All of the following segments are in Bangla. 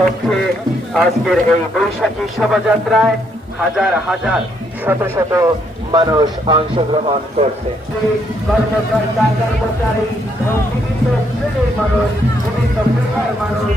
লক্ষ্যে আজকের এই বৈশাখী শোভাযাত্রায় হাজার হাজার শত শত মানুষ অংশগ্রহণ করছে। কর্মচারী এবং বিভিন্ন শ্রেণীর মানুষ, বিভিন্ন পেশার মানুষ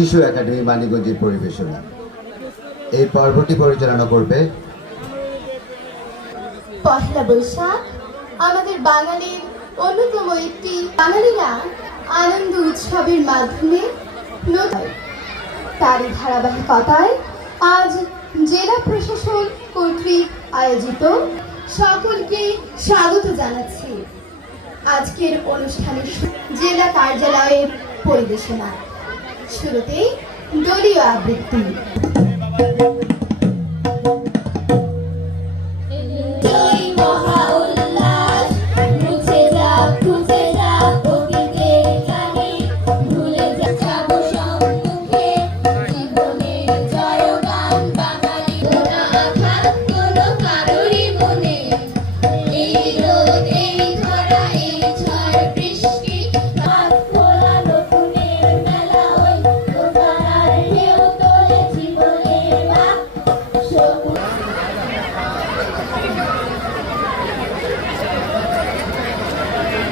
শিশু একাডেমি মানিকগঞ্জের পরিবেশনা। এই পর্বটি পরিচালনা করবে পহেলা বৈশাখ আমাদের বাঙালির অন্যতম একটি, বাঙালিরা আনন্দ উৎসবের মাধ্যমে তারই ধারাবাহিকতায় আজ জেলা প্রশাসন কর্তৃক আয়োজিত সকলকে স্বাগত জানাচ্ছি আজকের অনুষ্ঠানের জেলা কার্যালয়ের পরিবেশনা। শুরুতেই দলীয় আবৃত্তি।